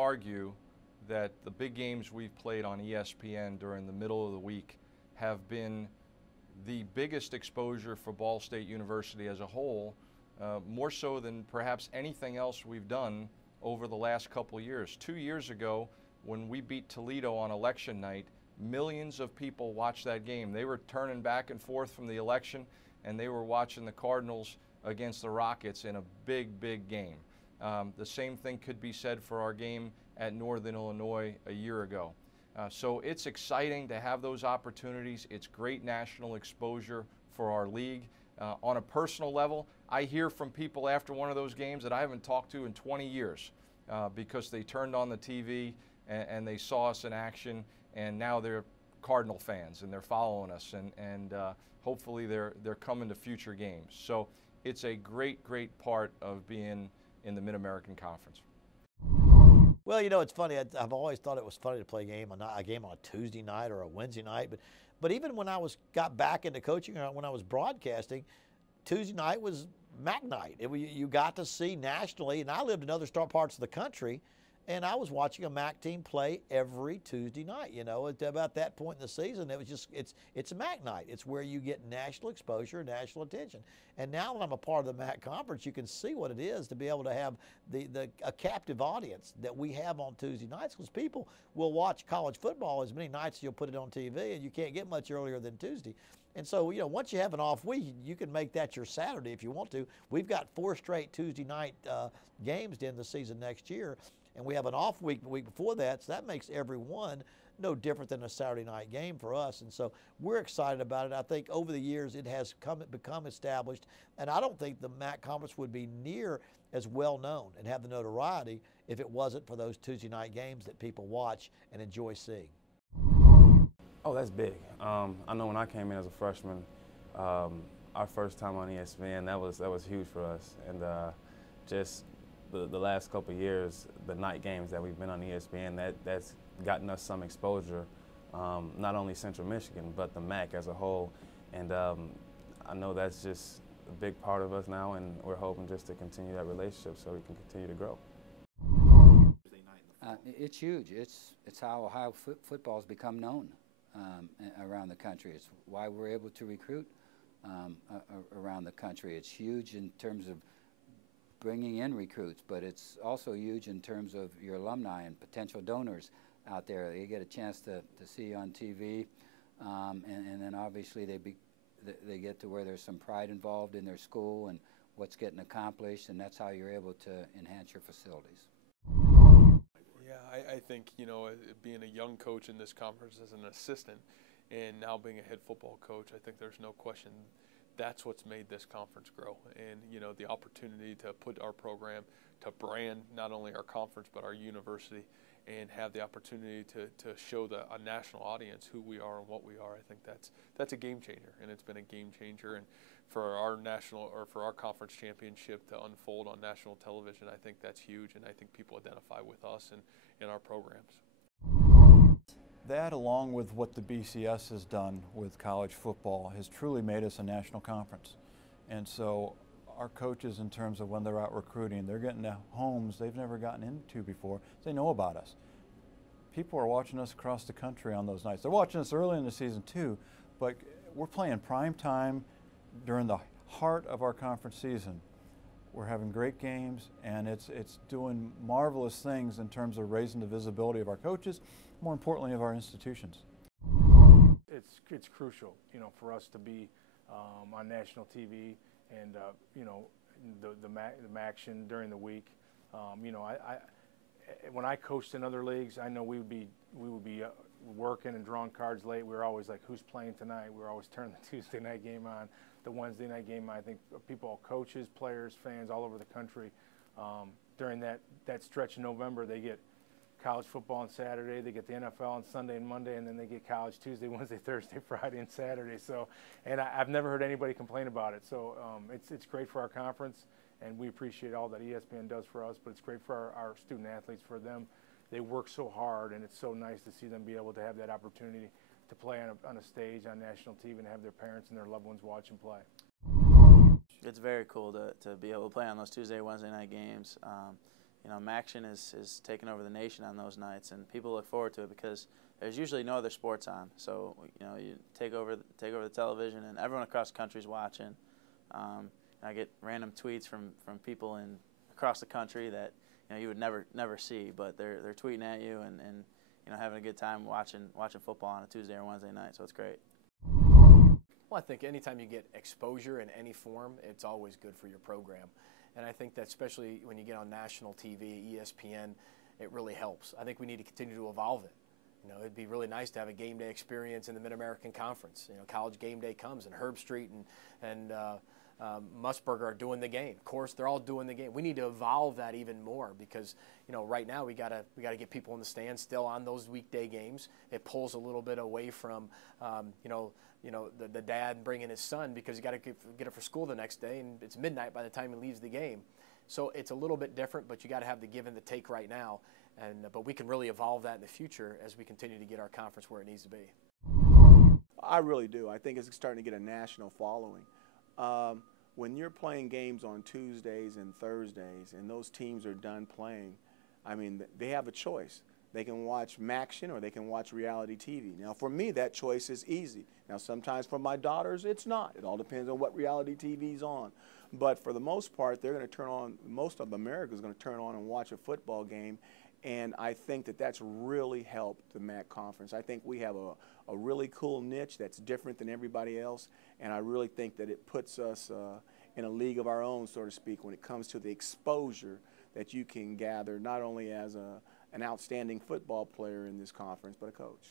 argue that the big games we've played on ESPN during the middle of the week have been the biggest exposure for Ball State University as a whole, more so than perhaps anything else we've done over the last couple years. 2 years ago, when we beat Toledo on election night, millions of people watched that game. They were turning back and forth from the election, and they were watching the Cardinals against the Rockets in a big, big game. The same thing could be said for our game at Northern Illinois a year ago. So it's exciting to have those opportunities. It's great national exposure for our league. On a personal level, I hear from people after one of those games that I haven't talked to in 20 years because they turned on the TV and they saw us in action, and now they're Cardinal fans and they're following us, and hopefully they're coming to future games. So it's a great, great part of being in the Mid-American Conference. Well, you know, it's funny. I've always thought it was funny to play a game on a Tuesday night or a Wednesday night. But even when I got back into coaching, when I was broadcasting, Tuesday night was MAC night. You got to see nationally, and I lived in other parts of the country, and I was watching a MAC team play every Tuesday night. You know, at about that point in the season, it was just it's a MAC night. It's where you get national exposure, national attention. And now that I'm a part of the MAC conference, you can see what it is to be able to have a captive audience that we have on Tuesday nights, because people will watch college football as many nights as you'll put it on TV, and you can't get much earlier than Tuesday. And so, you know, once you have an off week, you can make that your Saturday if you want to. We've got 4 straight Tuesday night games to end the season next year. And we have an off week the week before that, so that makes every one no different than a Saturday night game for us. And so we're excited about it. I think over the years it has become established, and I don't think the MAC Conference would be near as well known and have the notoriety if it wasn't for those Tuesday night games that people watch and enjoy seeing. Oh, that's big. I know when I came in as a freshman, our first time on ESPN, that was huge for us, and just the last couple of years, the night games that we've been on ESPN, that's gotten us some exposure, not only Central Michigan, but the MAC as a whole. And I know that's just a big part of us now, and we're hoping just to continue that relationship so we can continue to grow. It's huge. It's how Ohio football's become known around the country. It's why we're able to recruit around the country. It's huge in terms of bringing in recruits, but it's also huge in terms of your alumni and potential donors out there. You get a chance to see you on TV, and then obviously they get to where there's some pride involved in their school and what's getting accomplished, and that's how you're able to enhance your facilities. Yeah, I think, you know, being a young coach in this conference as an assistant and now being a head football coach, I think there's no question that's what's made this conference grow. And, you know, the opportunity to put our program, to brand not only our conference but our university, and have the opportunity to show a national audience who we are and what we are, I think that's a game changer, and it's been a game changer. And for our for our conference championship to unfold on national television, I think that's huge, and I think people identify with us and in our programs. That, along with what the BCS has done with college football, has truly made us a national conference. And so our coaches, in terms of when they're out recruiting, they're getting to homes they've never gotten into before. They know about us. People are watching us across the country on those nights. They're watching us early in the season too, but we're playing prime time during the heart of our conference season. We're having great games, and it's doing marvelous things in terms of raising the visibility of our coaches, more importantly of our institutions. It's crucial, you know, for us to be on national TV, and you know, the action during the week. You know, when I coached in other leagues, I know we would be working and drawing cards late. We were always like, who's playing tonight? We were always turning the Tuesday night game on, the Wednesday night game. I think people, coaches, players, fans all over the country, during that stretch in November, they get college football on Saturday, they get the NFL on Sunday and Monday, and then they get college Tuesday, Wednesday, Thursday, Friday, and Saturday. So, and I've never heard anybody complain about it. So it's great for our conference, and we appreciate all that ESPN does for us, but it's great for our student athletes, for them. They work so hard, and it's so nice to see them be able to have that opportunity to play on a stage on national TV and have their parents and their loved ones watch and play. It's very cool to be able to play on those Tuesday, Wednesday night games. you know, Maction is taking over the nation on those nights, and people look forward to it because there's usually no other sports on. So, you know, you take over the television, and everyone across the country is watching. I get random tweets from people across the country that, you know, you would never see, but they're tweeting at you and you know, having a good time watching football on a Tuesday or Wednesday night. So it's great. Well, I think anytime you get exposure in any form, it's always good for your program. And I think that especially when you get on national TV, ESPN, it really helps. I think we need to continue to evolve it. You know, it'd be really nice to have a game day experience in the Mid-American Conference. You know, College Game Day comes, and Herb Street and Musburger are doing the game. Of course, they're all doing the game. We need to evolve that even more because, you know, right now we gotta get people in the stands still on those weekday games. It pulls a little bit away from, you know, the dad bringing his son because you got to get it for school the next day, and it's midnight by the time he leaves the game. So it's a little bit different, but you got to have the give and the take right now. But we can really evolve that in the future as we continue to get our conference where it needs to be. I really do. I think it's starting to get a national following. When you're playing games on Tuesdays and Thursdays and those teams are done playing, I mean, they have a choice. They can watch Maction or they can watch reality TV. Now, for me, that choice is easy. Now, sometimes for my daughters, it's not. It all depends on what reality TV's on. But for the most part, they're going to turn on, most of America is going to turn on and watch a football game. And I think that that's really helped the MAC conference. I think we have a really cool niche that's different than everybody else. And I really think that it puts us in a league of our own, so to speak, when it comes to the exposure that you can gather, not only as an outstanding football player in this conference, but a coach.